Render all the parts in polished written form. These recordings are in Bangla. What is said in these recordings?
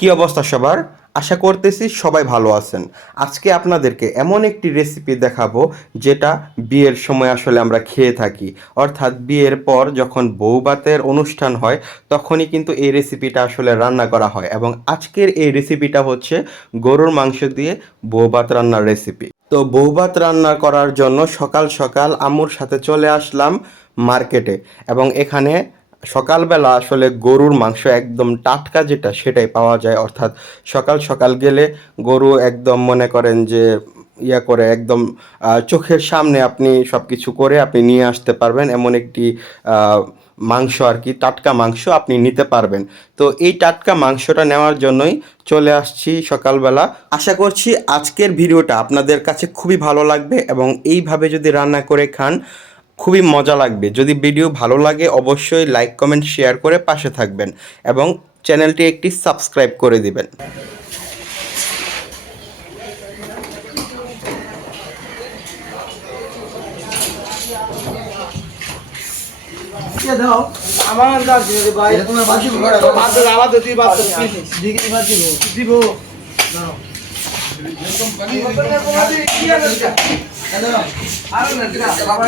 কি অবস্থা সবার? আশা করতেছি সবাই ভালো আছেন। আজকে আপনাদেরকে এমন একটি রেসিপি দেখাবো যেটা বিয়ের সময় আসলে আমরা খেয়ে থাকি। অর্থাৎ বিয়ের পর যখন বউভাতের অনুষ্ঠান হয় তখনই কিন্তু এই রেসিপিটা আসলে রান্না করা হয় এবং আজকের এই রেসিপিটা হচ্ছে গরুর মাংস দিয়ে বউভাত রান্নার রেসিপি। তো বউভাত রান্না করার জন্য সকাল সকাল আম্মুর সাথে চলে আসলাম মার্কেটে এবং এখানে সকালবেলা আসলে গরুর মাংস একদম টাটকা যেটা সেটাই পাওয়া যায়। অর্থাৎ সকাল সকাল গেলে গরু একদম মনে করেন যে ইয়া করে একদম চোখের সামনে আপনি সব কিছু করে আপনি নিয়ে আসতে পারবেন, এমন একটি আহ, মাংস আর কি, টাটকা মাংস আপনি নিতে পারবেন। তো এই টাটকা মাংসটা নেওয়ার জন্যই চলে আসছি সকালবেলা। আশা করছি আজকের ভিডিওটা আপনাদের কাছে খুবই ভালো লাগবে এবং এইভাবে যদি রান্না করে খান খুবই মজা লাগবে। যদি ভিডিও ভালো লাগে অবশ্যই লাইক কমেন্ট শেয়ার করে পাশে থাকবেন এবং চ্যানেলটি একটি সাবস্ক্রাইব করে দিবেন। আমার কাজ ভাই তোমার বাকি বাদ দাও আবার দুই বাদ দিকে বাদ দিব নাও কোম্পানি কি আছে আরে না দিরা বাবা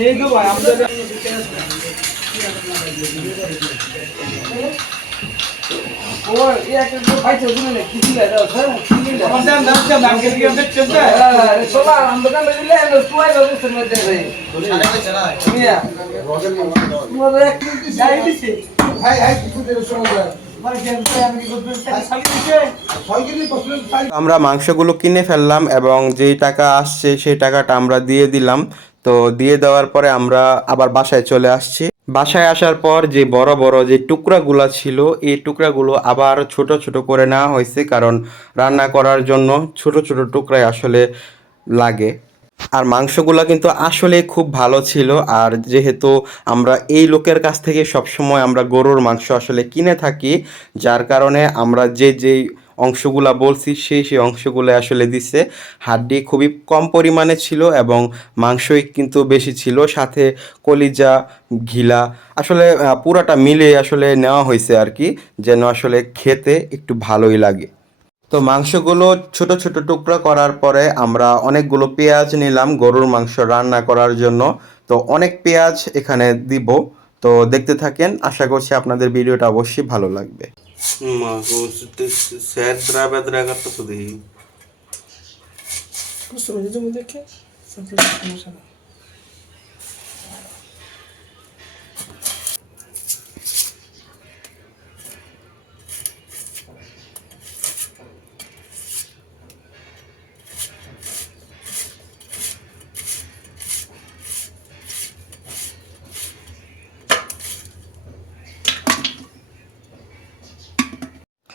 নেই গো ভাই আমাদের ও একটা ভাই তো দিনে কি দিলে দাও স্যার কি দিলে আমাদের নামটা ব্যাংকে গিয়ে দেখছেন তো আরে সোলা আমরা দোকান দিলে তুই বাবু তুমি দে রে সাড়ে কই চলা মিয়া রোজের মাল দাও তোমার এক মিনিট যাই দিছে ভাই ভাই কিছু দের সময় আমরা মাংসগুলো কিনে ফেললাম এবং যেই টাকা আসছে সেই টাকাটা আমরা দিয়ে দিলাম। তো দিয়ে দেওয়ার পরে আমরা আবার বাসায় চলে আসছি। বাসায় আসার পর যে বড় বড় যে টুকরাগুলো ছিল এই টুকরাগুলো আবার ছোট ছোট করে নেওয়া হয়েছে, কারণ রান্না করার জন্য ছোট ছোট টুকরাই আসলে লাগে। আর মাংসগুলো কিন্তু আসলে খুব ভালো ছিল। আর যেহেতু আমরা এই লোকের কাছ থেকে সবসময় আমরা গরুর মাংস আসলে কিনে থাকি, যার কারণে আমরা যেই অংশগুলা বলছি সেই অংশগুলো আসলে দিছে। হাড্ডি খুবই কম পরিমাণে ছিল এবং মাংসই কিন্তু বেশি ছিল, সাথে কলিজা, ঘিলা আসলে পুরাটা মিলে আসলে নেওয়া হয়েছে আর কি, যেন আসলে খেতে একটু ভালোই লাগে। তো মাংসগুলো ছোট ছোট টুকরো করার পরে আমরা অনেকগুলো পেঁয়াজ নিলাম গরুর মাংস রান্না করার জন্য। তো অনেক পেঁয়াজ এখানে দিব। তো দেখতে থাকেন, আশা করছি আপনাদের ভিডিওটা অবশ্যই ভালো লাগবে।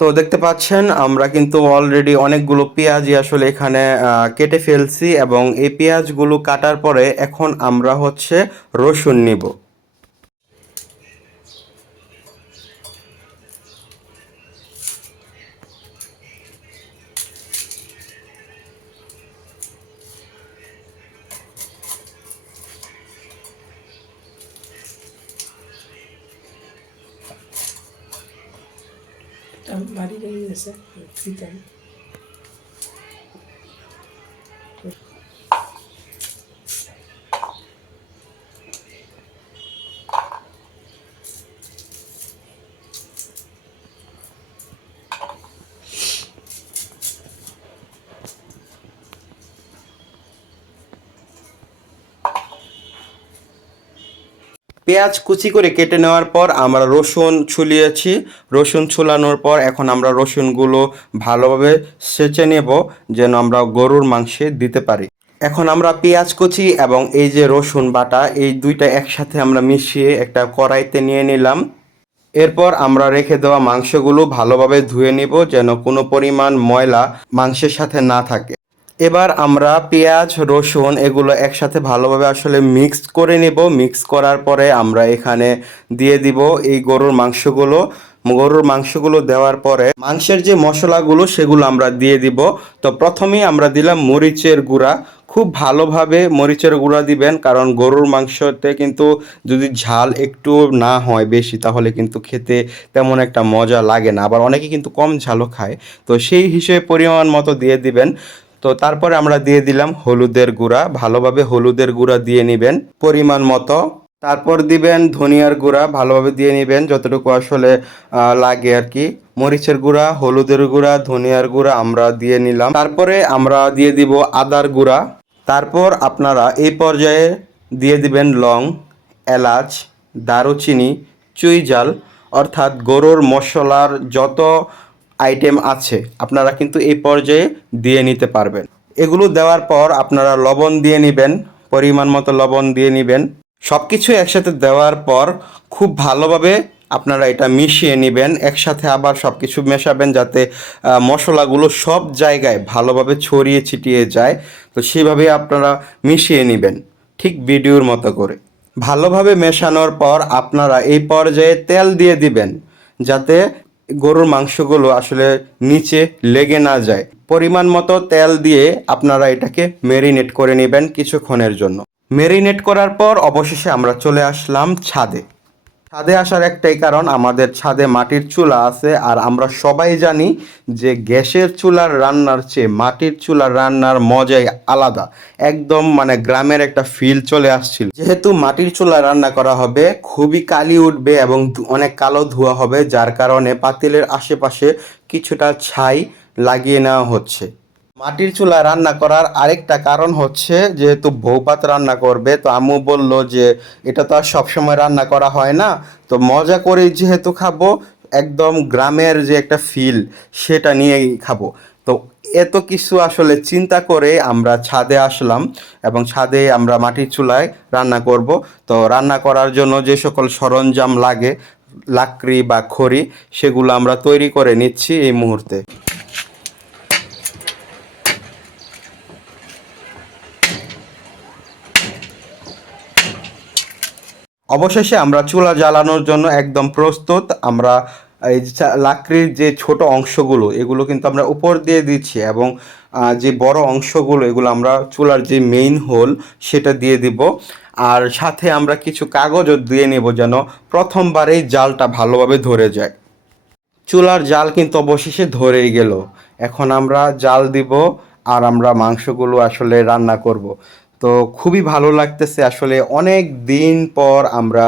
তো দেখতে পাচ্ছেন আমরা কিন্তু অলরেডি অনেকগুলো পেঁয়াজই আসলে এখানে কেটে ফেলছি এবং এই পেঁয়াজগুলো কাটার পরে এখন আমরা হচ্ছে রসুন নিব। বাড়ি গিয়ে গেছে ফ্রিটাইম পেঁয়াজ কুচি করে কেটে নেওয়ার পর আমরা রসুন ছুলিয়েছি। রসুন ছুলানোর পর এখন আমরা রসুনগুলো ভালোভাবে ছেঁচে নেব, যেন আমরা গরুর মাংসে দিতে পারি। এখন আমরা পেঁয়াজ কুচি এবং এই যে রসুন বাটা এই দুইটা একসাথে আমরা মিশিয়ে একটা কড়াইতে নিয়ে নিলাম। এরপর আমরা রেখে দেওয়া মাংসগুলো ভালোভাবে ধুয়ে নিব, যেন কোনো পরিমাণ ময়লা মাংসের সাথে না থাকে। এবার আমরা পেঁয়াজ রসুন এগুলো একসাথে ভালোভাবে আসলে মিক্স করে নেব। মিক্স করার পরে আমরা এখানে দিয়ে দিব এই গরুর মাংসগুলো। গরুর মাংসগুলো দেওয়ার পরে মাংসের যে মশলাগুলো সেগুলো আমরা দিয়ে দিব। তো প্রথমেই আমরা দিলাম মরিচের গুঁড়া। খুব ভালোভাবে মরিচের গুঁড়া দিবেন, কারণ গরুর মাংসতে কিন্তু যদি ঝাল একটু না হয় বেশি তাহলে কিন্তু খেতে তেমন একটা মজা লাগে না, আবার অনেকে কিন্তু কম ঝালও খায়। তো সেই হিসেবে পরিমাণ মতো দিয়ে দিবেন। তো তারপরে আমরা দিয়ে দিলাম হলুদের গুঁড়া, ভালোভাবে হলুদের গুঁড়া দিয়ে নেবেন পরিমাণ মতো। তারপর দিবেন ধনিয়ার গুঁড়া, ভালোভাবে দিয়ে নেবেন যতটুকু আসলে লাগে আর কি। মরিচের গুঁড়া, হলুদের গুঁড়া, ধনিয়ার গুঁড়া আমরা দিয়ে নিলাম। তারপরে আমরা দিয়ে দিব আদার গুঁড়া। তারপর আপনারা এই পর্যায়ে দিয়ে দিবেন লং, এলাচ, দারুচিনি, চুইঝাল, অর্থাৎ গরুর মশলার যত আইটেম আছে আপনারা কিন্তু এই পর্যায়ে দিয়ে নিতে পারবেন। এগুলো দেওয়ার পর আপনারা লবণ দিয়ে নেবেন, পরিমাণ মতো লবণ দিয়ে নেবেন। সব কিছু একসাথে দেওয়ার পর খুব ভালোভাবে আপনারা এটা মিশিয়ে নেবেন। একসাথে আবার সব কিছু মেশাবেন যাতে মশলাগুলো সব জায়গায় ভালোভাবে ছড়িয়ে ছিটিয়ে যায়। তো সেভাবে আপনারা মিশিয়ে নেবেন ঠিক ভিডিওর মতো করে। ভালোভাবে মেশানোর পর আপনারা এই পর্যায়ে তেল দিয়ে দিবেন যাতে গরুর মাংসগুলো আসলে নিচে লেগে না যায়। পরিমাণ মতো তেল দিয়ে আপনারা এটাকে ম্যারিনেট করে নেবেন কিছুক্ষণের জন্য। ম্যারিনেট করার পর অবশেষে আমরা চলে আসলাম ছাদে। ছাদে আসার একটাই কারণ, আমাদের ছাদে মাটির চুলা আছে, আর আমরা সবাই জানি যে গ্যাসের চুলার রান্নার চেয়ে মাটির চুলার রান্নার মজাই আলাদা। একদম মানে গ্রামের একটা ফিল চলে আসছিল। যেহেতু মাটির চুলায় রান্না করা হবে, খুবই কালি উঠবে এবং অনেক কালো ধোঁয়া হবে, যার কারণে পাতিলের আশেপাশে কিছুটা ছাই লাগিয়ে নেওয়া হচ্ছে। মাটির চুলায় রান্না করার আরেকটা কারণ হচ্ছে যেহেতু বউভাত রান্না করবে, তো আম্মু বলল যে এটা তো আর সবসময় রান্না করা হয় না, তো মজা করে যেহেতু খাবো, একদম গ্রামের যে একটা ফিল সেটা নিয়েই খাবো। তো এত কিছু আসলে চিন্তা করে আমরা ছাদে আসলাম এবং ছাদে আমরা মাটির চুলায় রান্না করব। তো রান্না করার জন্য যে সকল সরঞ্জাম লাগে, লাকড়ি বা খড়ি, সেগুলো আমরা তৈরি করে নিচ্ছি এই মুহূর্তে। অবশেষে আমরা চুলা জ্বালানোর জন্য একদম প্রস্তুত। আমরা এই যে লাকড়ির যে ছোট অংশগুলো এগুলো কিন্তু আমরা উপর দিয়ে দিচ্ছি, এবং যে বড় অংশগুলো এগুলো আমরা চুলার যে মেইন হোল সেটা দিয়ে দিব। আর সাথে আমরা কিছু কাগজও দিয়ে নেব যেন প্রথমবারেই জালটা ভালোভাবে ধরে যায়। চুলার জাল কিন্তু অবশেষে ধরেই গেল। এখন আমরা জাল দিব আর আমরা মাংসগুলো আসলে রান্না করব। তো খুবই ভালো লাগতেছে, আসলে অনেক দিন পর আমরা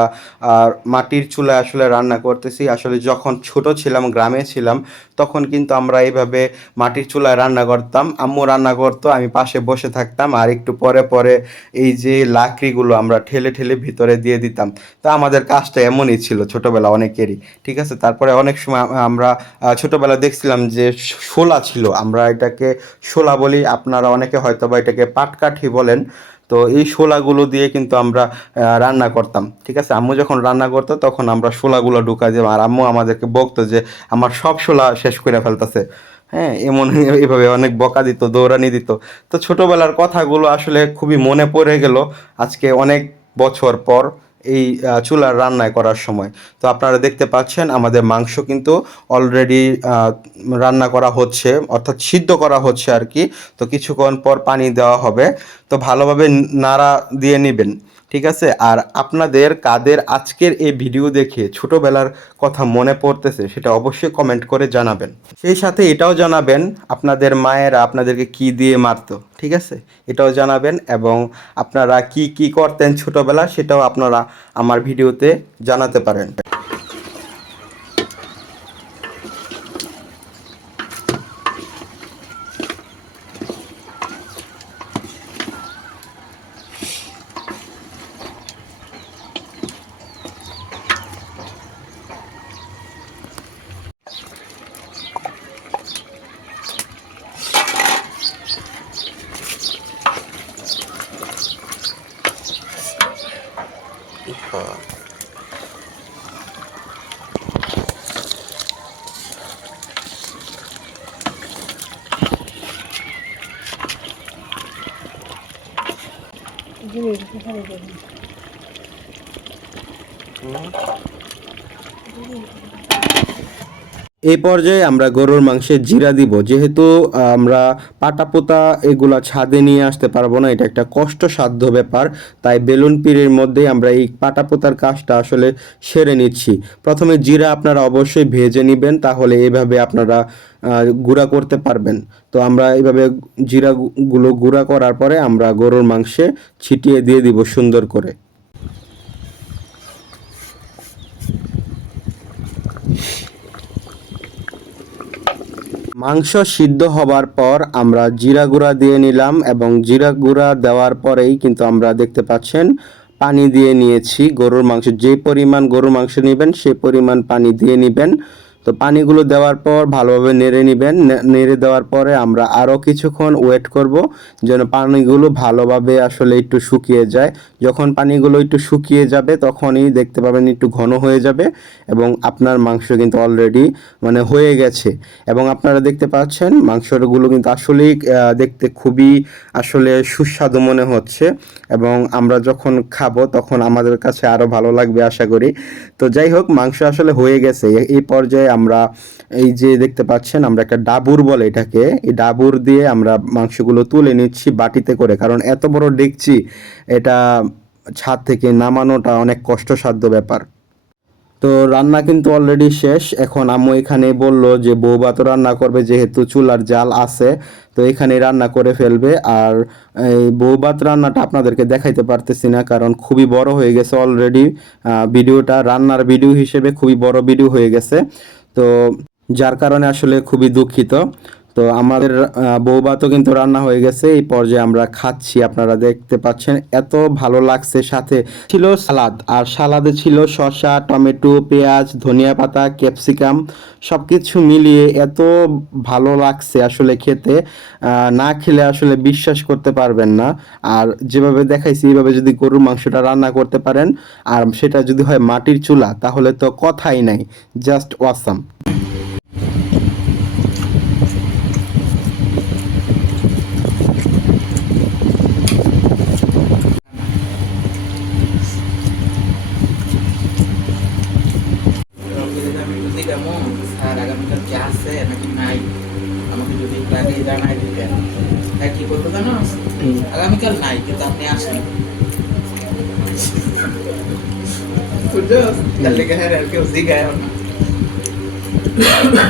মাটির চুলায় আসলে রান্না করতেছি। আসলে যখন ছোট ছিলাম, গ্রামে ছিলাম, তখন কিন্তু আমরা এইভাবে মাটির চুলায় রান্না করতাম। আম্মু রান্না করতো, আমি পাশে বসে থাকতাম, আর একটু পরে পরে এই যে লাকড়িগুলো আমরা ঠেলে ঠেলে ভিতরে দিয়ে দিতাম। তো আমাদের কাজটা এমনই ছিল ছোটবেলা অনেকেরই, ঠিক আছে। তারপরে অনেক সময় আমরা ছোটবেলা দেখছিলাম যে শোলা ছিল, আমরা এটাকে শোলা বলি, আপনারা অনেকে হয়তো বা এটাকে পাটকাঠি বলেন। তো এই শোলাগুলো দিয়ে কিন্তু আমরা রান্না করতাম, ঠিক আছে। আম্মু যখন রান্না করতো তখন আমরা শোলাগুলো ঢুকাই দিতাম, আর আম্মু আমাদেরকে বকতো যে আমার সব শোলা শেষ করে ফেলতেছে। হ্যাঁ, এমন এইভাবে অনেক বকা দিত, দৌড়ানি দিত। তো ছোটবেলার কথাগুলো আসলে খুবই মনে পড়ে গেল আজকে অনেক বছর পর এই চুলার রান্নায় করার সময়। তো আপনারা দেখতে পাচ্ছেন আমাদের মাংস কিন্তু অলরেডি রান্না করা হচ্ছে, অর্থাৎ সিদ্ধ করা হচ্ছে আর কি। তো কিছুক্ষণ পর পানি দেওয়া হবে। তো ভালোভাবে নাড়া দিয়ে নেবেন, ঠিক আছে। আর আপনাদের কাদের আজকের এই ভিডিও দেখে ছোটবেলার কথা মনে পড়তেছে সেটা অবশ্যই কমেন্ট করে জানাবেন। সেই সাথে এটাও জানাবেন আপনাদের মায়েরা আপনাদেরকে কি দিয়ে মারতো, ঠিক আছে, এটাও জানাবেন। এবং আপনারা কি কি করতেন ছোটবেলা সেটাও আপনারা আমার ভিডিওতে জানাতে পারেন। এই পর্যায়ে আমরা গরুর মাংসে জিরা দিব, যেহেতু আমরা পাটাপোতা এগুলা ছাদে নিয়ে আসতে পারবো না, এটা একটা কষ্টসাধ্য ব্যাপার, তাই বেলুন পিঁড়ির মধ্যেই আমরা এই পাটাপোতার কাজটা আসলে সেরে নিচ্ছি। প্রথমে জিরা আপনারা অবশ্যই ভেজে নেবেন, তাহলে এইভাবে আপনারা গুঁড়া করতে পারবেন। তো আমরা এইভাবে জিরাগুলো গুঁড়া করার পরে আমরা গরুর মাংসে ছিটিয়ে দিয়ে দিব সুন্দর করে। মাংস সিদ্ধ হবার পর আমরা জিরা গুঁড়া দিয়ে নিলাম, এবং জিরা গুঁড়া দেওয়ার পরেই কিন্তু আমরা দেখতে পাচ্ছেন পানি দিয়ে নিয়েছি। গরুর মাংস যে পরিমাণ গরুর মাংস নেবেন সেই পরিমাণ পানি দিয়ে নেবেন। তো পানিগুলো দেওয়ার পর ভালোভাবে নেড়ে নেবেন। নেড়ে দেওয়ার পরে আমরা আরও কিছুক্ষণ ওয়েট করব যেন পানিগুলো ভালোভাবে আসলে একটু শুকিয়ে যায়। যখন পানিগুলো একটু শুকিয়ে যাবে তখনই দেখতে পাবেন একটু ঘন হয়ে যাবে, এবং আপনার মাংস কিন্তু অলরেডি মানে হয়ে গেছে। এবং আপনারা দেখতে পাচ্ছেন মাংসগুলো কিন্তু আসলেই দেখতে খুবই আসলে সুস্বাদু মনে হচ্ছে, এবং আমরা যখন খাবো তখন আমাদের কাছে আরও ভালো লাগবে আশা করি। তো যাই হোক, মাংস আসলে হয়ে গেছে। এই পর্যায়ে আমরা এই যে দেখতে পাচ্ছেন আমরা একটা ডাবুর বলে এটাকে, এই ডাবুর দিয়ে আমরা মাংসগুলো তুলে নিচ্ছি বাটিতে করে, কারণ এত বড় ডেকচি এটা ছাদ থেকে নামানোটা অনেক কষ্টসাধ্য ব্যাপার। তো রান্না কিন্তু অলরেডি শেষ। এখন আম্মু এখানে বলল যে বৌবা তো রান্না করবে, যেহেতু চুলার জাল আছে তো এখানে রান্না করে ফেলবে। আর এই বৌভাত রান্নাটা আপনাদেরকে দেখাইতে পারতেছি না, কারণ খুবই বড় হয়ে গেছে অলরেডি। ভিডিওটা রান্নার ভিডিও হিসেবে খুবই বড় ভিডিও হয়ে গেছে, তো যার কারণে আসলে খুবই দুঃখিত। তো আমাদের বৌভাতও কিন্তু রান্না হয়ে গেছে। এই পর্যায়ে আমরা খাচ্ছি, আপনারা দেখতে পাচ্ছেন এত ভালো লাগছে। সাথে ছিল সালাদ, আর সালাদে ছিল শসা, টমেটো, পেঁয়াজ, ধনিয়া পাতা, ক্যাপসিকাম, সব কিছু মিলিয়ে এত ভালো লাগছে আসলে খেতে। না খেলে আসলে বিশ্বাস করতে পারবেন না। আর যেভাবে দেখাইছি এইভাবে যদি গরুর মাংসটা রান্না করতে পারেন, আর সেটা যদি হয় মাটির চুলা, তাহলে তো কথাই নাই, জাস্ট ওয়াসাম। স্যার আগামীকাল কি আছে নাকি নাই, আমাকে যদি একটু আগে জানাই দিতেন। তাই কি করবো জানো, আগামীকাল নাই কিন্তু আপনি আসেন, বুঝছো? তার লেগে হ্যাঁ আর কেউ জিগায় না।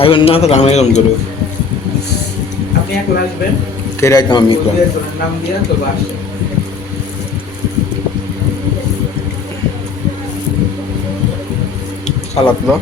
আইবেন না তো আমি এরকম করবো, আপনি এখন আসবেন, কেরাই তো আমি নাম দিয়ে তো আসে। সালাদ না